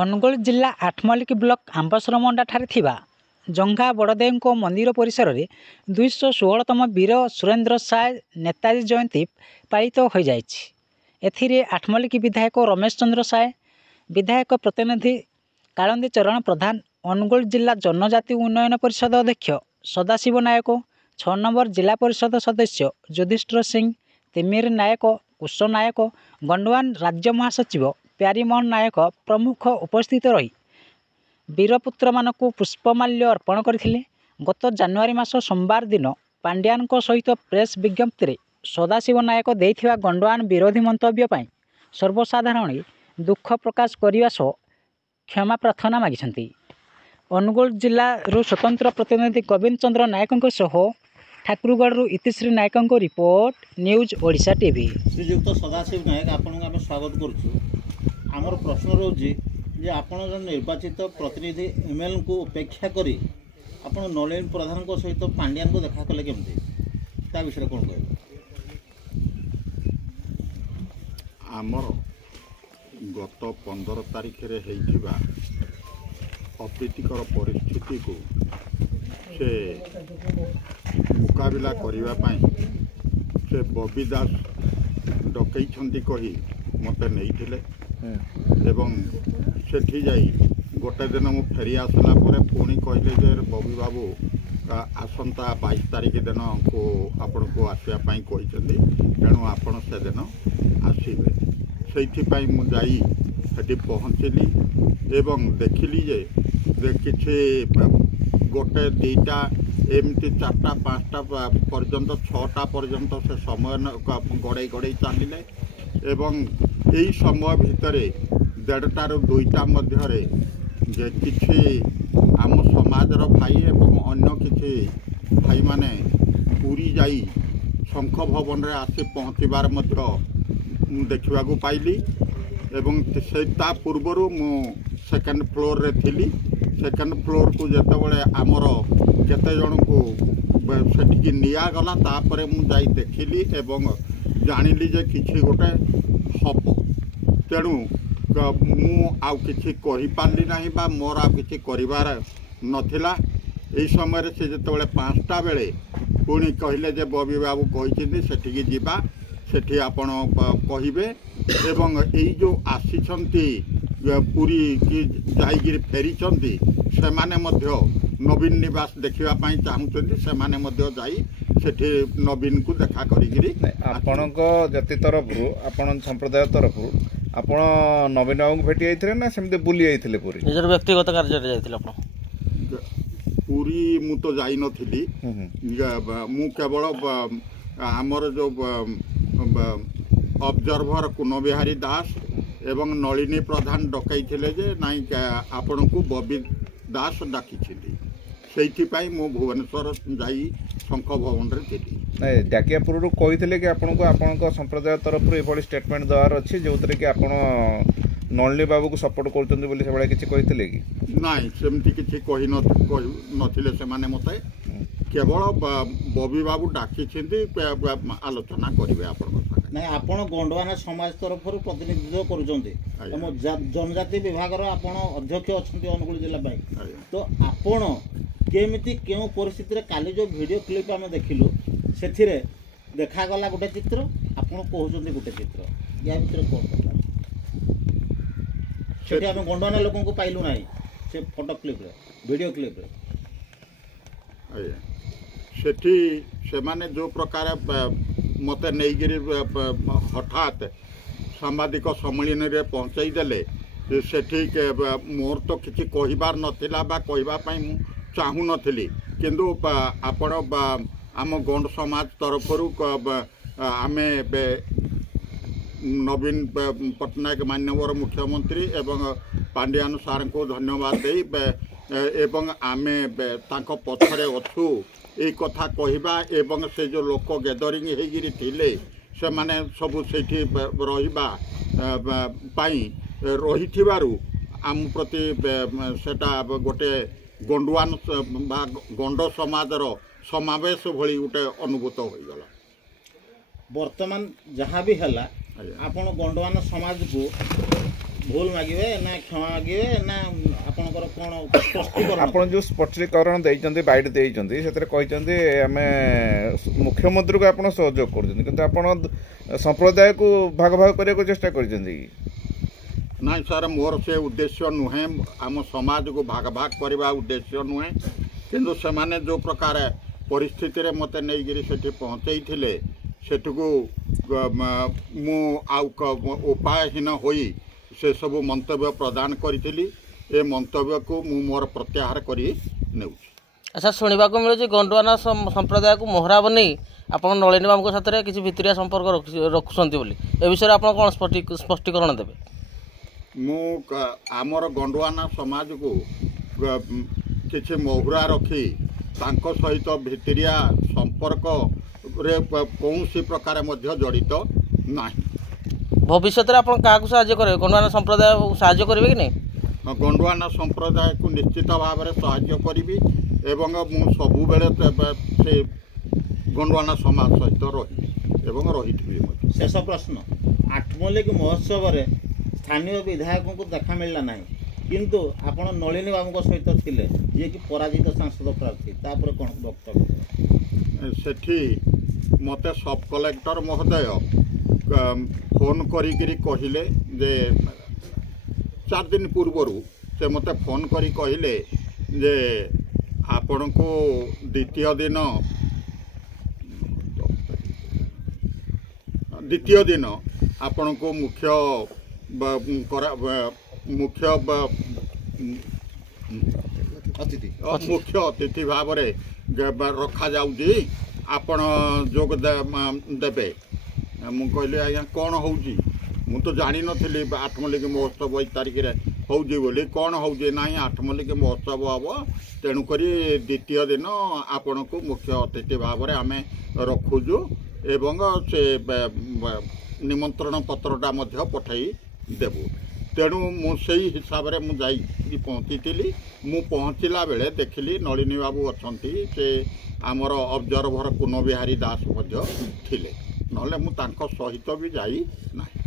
ଅନୁଗୁଳ ଜିଲ୍ଲା ଆଠମଲ୍ଲିକ ବ୍ଲକ ଆମ୍ବସରମଣ୍ଡାଠାରେ ଥିବା ଜଙ୍ଘା ବଡ଼ଦେଉଙ୍କ ମନ୍ଦିର ପରିସରରେ 216ତମ ବୀର ସୁରେନ୍ଦ୍ର ସାଏ ନେତାଜୀ ଜୟନ୍ତୀ ପାଳିତ ହୋଇଯାଇଛି। ଏଥିରେ ଆଠମଲ୍ଲିକ ବିଧାୟକ ରମେଶ ଚନ୍ଦ୍ର ସାଏ, ବିଧାୟକ ପ୍ରତିନିଧି କାଳନ୍ଦୀ ଚରଣ ପ୍ରଧାନ, ଅନୁଗୁଳ ଜିଲ୍ଲା ଜନଜାତି ଉନ୍ନୟନ ପରିଷଦ ଅଧ୍ୟକ୍ଷ ସଦାଶିବ ନାୟକ, 6 ନମ୍ବର ଜିଲ୍ଲା ପରିଷଦ ସଦସ୍ୟ ଯୁଧିଷ୍ଠିର ସିଂ, ତିମିର ନାୟକ, କୁଶ ନାୟକ, ଗଣ୍ଡୱାନ ରାଜ୍ୟ ମହାସଚିବ ପ୍ୟାରୀମୋହନ ନାୟକ ପ୍ରମୁଖ ଉପସ୍ଥିତ ରହି ବୀରପୁତ୍ରମାନଙ୍କୁ ପୁଷ୍ପମାଲ୍ୟ ଅର୍ପଣ କରିଥିଲେ। ଗତ ଜାନୁଆରୀ ମାସ ସୋମବାର ଦିନ ପାଣ୍ଡିଆନଙ୍କ ସହିତ ପ୍ରେସ୍ ବିଜ୍ଞପ୍ତିରେ ସଦାଶିବ ନାୟକ ଦେଇଥିବା ଗଣ୍ଡୱାନ ବିରୋଧୀ ମନ୍ତବ୍ୟ ପାଇଁ ସର୍ବସାଧାରଣ ଦୁଃଖ ପ୍ରକାଶ କରିବା ସହ କ୍ଷମା ପ୍ରାର୍ଥନା ମାଗିଛନ୍ତି। ଅନୁଗୁଳ ଜିଲ୍ଲାରୁ ସ୍ୱତନ୍ତ୍ର ପ୍ରତିନିଧି ଗୋବିନ୍ଦ ଚନ୍ଦ୍ର ନାୟକଙ୍କ ସହ ଠାକୁରଗଡ଼ରୁ ଇତିଶ୍ରୀ ନାୟକଙ୍କ ରିପୋର୍ଟ, ନ୍ୟୁଜ୍ ଓଡ଼ିଶା ଟିଭି। ଶ୍ରୀଯୁକ୍ତ ସଦାଶିବ ନାୟକ, ଆପଣଙ୍କୁ ଆମେ ସ୍ୱାଗତ କରୁଛୁ। ଆମର ପ୍ରଶ୍ନ ରହୁଛି ଯେ ଆପଣ ଜଣେ ନିର୍ବାଚିତ ପ୍ରତିନିଧି ଏମ୍ଏଲ୍ଏଙ୍କୁ ଉପେକ୍ଷା କରି ଆପଣ ନଳିନୀ ପ୍ରଧାନଙ୍କ ସହିତ ପାଣ୍ଡିଆନଙ୍କୁ ଦେଖା କଲେ କେମିତି, ତା ବିଷୟରେ କ'ଣ କହିବେ? ଆମର ଗତ 15 ତାରିଖରେ ହେଇଥିବା ଅପ୍ରୀତିକର ପରିସ୍ଥିତିକୁ ସେ ମୁକାବିଲା କରିବା ପାଇଁ ସେ ବବି ଦାସ ଡକେଇଛନ୍ତି କହି ମୋତେ ନେଇଥିଲେ ଏବଂ ସେଠି ଯାଇ ଗୋଟେ ଦିନ ମୁଁ ଫେରି ଆସିଲା ପରେ ପୁଣି କହିଲେ ଯେ ବବି ବାବୁ ଆସନ୍ତା 22 ତାରିଖ ଦିନକୁ ଆପଣଙ୍କୁ ଆସିବା ପାଇଁ କହିଛନ୍ତି, ତେଣୁ ଆପଣ ସେଦିନ ଆସିବେ। ସେଇଥିପାଇଁ ମୁଁ ଯାଇ ସେଠି ପହଞ୍ଚିଲି ଏବଂ ଦେଖିଲି ଯେ କିଛି ଗୋଟେ ଦୁଇଟା ଏମିତି 4ଟା 5ଟା ପର୍ଯ୍ୟନ୍ତ 6ଟା ପର୍ଯ୍ୟନ୍ତ ସେ ସମୟ ଗଡ଼େଇ ଗଡ଼େଇ ଚାଲିଲେ ଏବଂ ଏହି ସମୟ ଭିତରେ 1:30ରୁ 2ଟା ମଧ୍ୟରେ ଯେ କିଛି ଆମ ସମାଜର ଭାଇ ଏବଂ ଅନ୍ୟ କିଛି ଭାଇମାନେ ପୁରୀ ଯାଇ ଶଙ୍ଖ ଭବନରେ ଆସି ପହଞ୍ଚିବାର ମଧ୍ୟ ମୁଁ ଦେଖିବାକୁ ପାଇଲି ଏବଂ ତା ପୂର୍ବରୁ ମୁଁ ସେକେଣ୍ଡ ଫ୍ଲୋରରେ ଥିଲି। ସେକେଣ୍ଡ ଫ୍ଲୋରକୁ ଯେତେବେଳେ ଆମର କେତେ ଜଣଙ୍କୁ ସେଠିକି ନିଆଗଲା, ତାପରେ ମୁଁ ଯାଇ ଦେଖିଲି ଏବଂ ଜାଣିଲି ଯେ କିଛି ଗୋଟେ ହେବ। ତେଣୁ ମୁଁ ଆଉ କିଛି କହିପାରିଲି ନାହିଁ ବା ମୋର ଆଉ କିଛି କରିବାର ନଥିଲା। ଏହି ସମୟରେ ସେ ଯେତେବେଳେ 5ଟା ବେଳେ ପୁଣି କହିଲେ ଯେ ବବି ବାବୁ କହିଛନ୍ତି ସେଠିକି ଯିବା, ସେଠି ଆପଣ କହିବେ ଏବଂ ଏଇ ଯେଉଁ ଆସିଛନ୍ତି ପୁରୀ କି ଯାଇକିରି ଫେରିଛନ୍ତି ସେମାନେ ମଧ୍ୟ ନବୀନ ନିବାସ ଦେଖିବା ପାଇଁ ଚାହୁଁଛନ୍ତି, ସେମାନେ ମଧ୍ୟ ଯାଇ ସେଠି ନବୀନକୁ ଦେଖା କରିକିରି। ଆପଣଙ୍କ ଜାତି ତରଫରୁ, ଆପଣ ସମ୍ପ୍ରଦାୟ ତରଫରୁ ଆପଣ ନବୀନ ବାବୁଙ୍କୁ ଭେଟି ଯାଇଥିଲେ ନା ସେମିତି ବୁଲି ଯାଇଥିଲେ? ପୁରୀ ନିଜର ବ୍ୟକ୍ତିଗତ କାର୍ଯ୍ୟରେ ଯାଇଥିଲେ ଆପଣ? ପୁରୀ ମୁଁ ତ ଯାଇନଥିଲି, ମୁଁ କେବଳ ଆମର ଯେଉଁ ଅବଜର୍ଭର କୁନବିହାରୀ ଦାସ ଏବଂ ନଳିନୀ ପ୍ରଧାନ ଡକାଇଥିଲେ ଯେ ନାଇଁ ଆପଣଙ୍କୁ ବବି ଦାସ ଡାକିଛନ୍ତି, ସେଇଥିପାଇଁ ମୁଁ ଭୁବନେଶ୍ୱର ଯାଇ ଶଙ୍ଖ ଭବନରେ ଥିଲି। ନାଇଁ, ଡାକିବା ପୂର୍ବରୁ କହିଥିଲେ କି ଆପଣଙ୍କୁ ଆପଣଙ୍କ ସମ୍ପ୍ରଦାୟ ତରଫରୁ ଏଭଳି ଷ୍ଟେଟମେଣ୍ଟ ଦେବାର ଅଛି ଯେଉଁଥିରେ କି ଆପଣ ନଳିନୀ ବାବୁକୁ ସପୋର୍ଟ କରୁଛନ୍ତି ବୋଲି ସେଭଳିଆ କିଛି କହିଥିଲେ କି? ନାଇଁ, ସେମିତି କିଛି କହିନଥିଲେ ସେମାନେ ମୋତେ। କେବଳ ବବି ବାବୁ ଡାକିଛନ୍ତି, ଆଲୋଚନା କରିବେ ଆପଣଙ୍କ ସାଙ୍ଗେ। ନାଇଁ, ଆପଣ ଗଣ୍ଡୱାନ ସମାଜ ତରଫରୁ ପ୍ରତିନିଧିତ୍ୱ କରୁଛନ୍ତି, ଆମ ଜନଜାତି ବିଭାଗର ଆପଣ ଅଧ୍ୟକ୍ଷ ଅଛନ୍ତି ଅନୁଗୁଳ ଜିଲ୍ଲା ପାଇଁ। ତ ଆପଣ କେମିତି କେଉଁ ପରିସ୍ଥିତିରେ, କାଲି ଯେଉଁ ଭିଡ଼ିଓ କ୍ଲିପ୍ ଆମେ ଦେଖିଲୁ ସେଥିରେ ଦେଖାଗଲା ଗୋଟେ ଚିତ୍ର, ଆପଣ କହୁଛନ୍ତି ଗୋଟେ ଚିତ୍ର, ୟା ଭିତରେ କ'ଣ କଥା? ସେଠି ଆମେ ଗଣ୍ଡୱାନ ଲୋକଙ୍କୁ ପାଇଲୁ ନାହିଁ ସେ ଫଟୋ କ୍ଲିପ୍ରେ, ଭିଡ଼ିଓ କ୍ଲିପ୍ରେ। ଆଜ୍ଞା, ସେଠି ସେମାନେ ଯେଉଁ ପ୍ରକାର ମୋତେ ନେଇକିରି ହଠାତ୍ ସାମ୍ବାଦିକ ସମ୍ମିଳନୀରେ ପହଞ୍ଚାଇ ଦେଲେ, ସେଠି ମୋର ତ କିଛି କହିବାର ନଥିଲା ବା କହିବା ପାଇଁ ମୁଁ ଚାହୁଁନଥିଲି, କିନ୍ତୁ ଆପଣ ଆମ ଗଣ୍ଡ ସମାଜ ତରଫରୁ ଆମେ ନବୀନ ପଟ୍ଟନାୟକ ମାନ୍ୟବର ମୁଖ୍ୟମନ୍ତ୍ରୀ ଏବଂ ପାଣ୍ଡିଆନ ସାର୍ଙ୍କୁ ଧନ୍ୟବାଦ ଦେଇ ଏବଂ ଆମେ ତାଙ୍କ ପଛରେ ଅଛୁ এই কথা কহিবা এবং সে যে লোক গ্যাদরিং হয়েকি ଥିଲେ ସେମାନେ ସବୁ ସେଇଠି ରହିବା ପାଇଁ ରହିଥିବାରୁ ଆମ ପ୍ରତି ସେଟା ଗୋଟେ ଗଣ୍ଡୱାନ ବା ଗଣ୍ଡ ସମାଜର ସମାବେଶ ଭଳି ଗୋଟେ ଅନୁଭୂତ ହୋଇଗଲା। ବର୍ତ୍ତମାନ ଯାହା ବି ହେଲା, ଆପଣ ଗଣ୍ଡୱାନ ସମାଜକୁ ଭୁଲ ମାଗିବେ ନା କ୍ଷମା ମାଗିବେ ନା ଆପଣଙ୍କର କ'ଣ ସ୍ପଷ୍ଟୀକରଣ? ଆପଣ ଯେଉଁ ସ୍ପଷ୍ଟୀକରଣ ଦେଇଛନ୍ତି ବାଇଟ୍ ଦେଇଛନ୍ତି ସେଥିରେ କହିଛନ୍ତି ଆମେ ମୁଖ୍ୟମନ୍ତ୍ରୀକୁ ଆପଣ ସହଯୋଗ କରୁଛନ୍ତି କିନ୍ତୁ ଆପଣ ସମ୍ପ୍ରଦାୟକୁ ଭାଗ ଭାଗ କରିବାକୁ ଚେଷ୍ଟା କରିଛନ୍ତି କି? ନାଇଁ ସାର୍ ମୋର ସେ ଉଦ୍ଦେଶ୍ୟ ନୁହେଁ ଆମ ସମାଜକୁ ଭାଗ ଭାଗ କରିବା ଉଦ୍ଦେଶ୍ୟ ନୁହେଁ କିନ୍ତୁ ସେମାନେ ଯେଉଁ ପ୍ରକାର ପରିସ୍ଥିତିରେ ମୋତେ ନେଇକରି ସେଠି ପହଞ୍ଚେଇଥିଲେ ସେଠିକୁ ମୁଁ ଆଉ ଉପାୟହୀନ ହୋଇ ସେସବୁ ମନ୍ତବ୍ୟ ପ୍ରଦାନ କରିଥିଲି ଏ ମନ୍ତବ୍ୟକୁ ମୁଁ ମୋର ପ୍ରତ୍ୟାହାର କରି ନେଉଛି। ଆଚ୍ଛା ଶୁଣିବାକୁ ମିଳୁଛି ଗଣ୍ଡୁଆନା ସମ୍ପ୍ରଦାୟକୁ ମୋହରା ବନେଇ ଆପଣ ନଳିନୀ ବାବୁଙ୍କ ସାଥିରେ କିଛି ଭିତରିଆ ସମ୍ପର୍କ ରଖୁଛନ୍ତି ବୋଲି ଏ ବିଷୟରେ ଆପଣ କ'ଣ ସ୍ପଷ୍ଟୀକରଣ ଦେବେ? ମୁଁ ଆମର ଗଣ୍ଡୁଆନା ସମାଜକୁ କିଛି ମହୁରା ରଖି ତାଙ୍କ ସହିତ ଭିତରିଆ ସମ୍ପର୍କରେ କୌଣସି ପ୍ରକାର ମଧ୍ୟ ଜଡ଼ିତ ନାହିଁ। ଭବିଷ୍ୟତରେ ଆପଣ କାହାକୁ ସାହାଯ୍ୟ କରିବେ? ଗଣ୍ଡୁଆନା ସମ୍ପ୍ରଦାୟକୁ ସାହାଯ୍ୟ କରିବେ କି ନାହିଁ? ଗଣ୍ଡୁଆନା ସମ୍ପ୍ରଦାୟକୁ ନିଶ୍ଚିତ ଭାବରେ ସାହାଯ୍ୟ କରିବି ଏବଂ ମୁଁ ସବୁବେଳେ ସେ ଗଣ୍ଡୁଆନା ସମାଜ ସହିତ ରହିବି ଏବଂ ରହିଥିବି ମଧ୍ୟ। ଶେଷ ପ୍ରଶ୍ନ, ଆଠମଲ୍ଲିକ ମହୋତ୍ସବରେ ସ୍ଥାନୀୟ ବିଧାୟକଙ୍କୁ ଦେଖା ମିଳିଲା ନାହିଁ କିନ୍ତୁ ଆପଣ ନଳିନୀ ବାବୁଙ୍କ ସହିତ ଥିଲେ ଯିଏକି ପରାଜିତ ସାଂସଦ ପ୍ରାର୍ଥୀ, ତାପରେ କ'ଣ ବକ୍ତବ୍ୟ? ସେଠି ମୋତେ ସବ୍ କଲେକ୍ଟର ମହୋଦୟ ଫୋନ୍ କରିକିରି କହିଲେ ଯେ 4 ଦିନ ପୂର୍ବରୁ ସେ ମୋତେ ଫୋନ୍ କରି କହିଲେ ଯେ ଆପଣଙ୍କୁ ଦ୍ୱିତୀୟ ଦିନ ଆପଣଙ୍କୁ ମୁଖ୍ୟ ଅତିଥି ଭାବରେ ରଖାଯାଉଛି ଆପଣ ଯୋଗ ଦେବେ। ମୁଁ କହିଲି ଆଜ୍ଞା କ'ଣ ହେଉଛି? ମୁଁ ତ ଜାଣିନଥିଲି ଆଠମଲ୍ଲିକ ମହୋତ୍ସବ 22 ତାରିଖରେ ହେଉଛି ବୋଲି। କ'ଣ ହେଉଛି? ନାହିଁ ଆଠମଲ୍ଲିକ ମହୋତ୍ସବ ହେବ ତେଣୁକରି ଦ୍ୱିତୀୟ ଦିନ ଆପଣଙ୍କୁ ମୁଖ୍ୟ ଅତିଥି ଭାବରେ ଆମେ ରଖୁଛୁ ଏବଂ ସେ ନିମନ୍ତ୍ରଣ ପତ୍ରଟା ମଧ୍ୟ ପଠାଇ ଦେବୁ। ତେଣୁ ମୁଁ ସେଇ ହିସାବରେ ମୁଁ ଯାଇକି ପହଞ୍ଚିଥିଲି। ମୁଁ ପହଞ୍ଚିଲା ବେଳେ ଦେଖିଲି ନଳିନୀ ବାବୁ ଅଛନ୍ତି, ସେ ଆମର ଅବଜର୍ଭର କୁନବିହାରୀ ଦାସ ମଧ୍ୟ ଥିଲେ, ନହେଲେ ମୁଁ ତାଙ୍କ ସହିତ ବି ଯାଇ ନାହିଁ।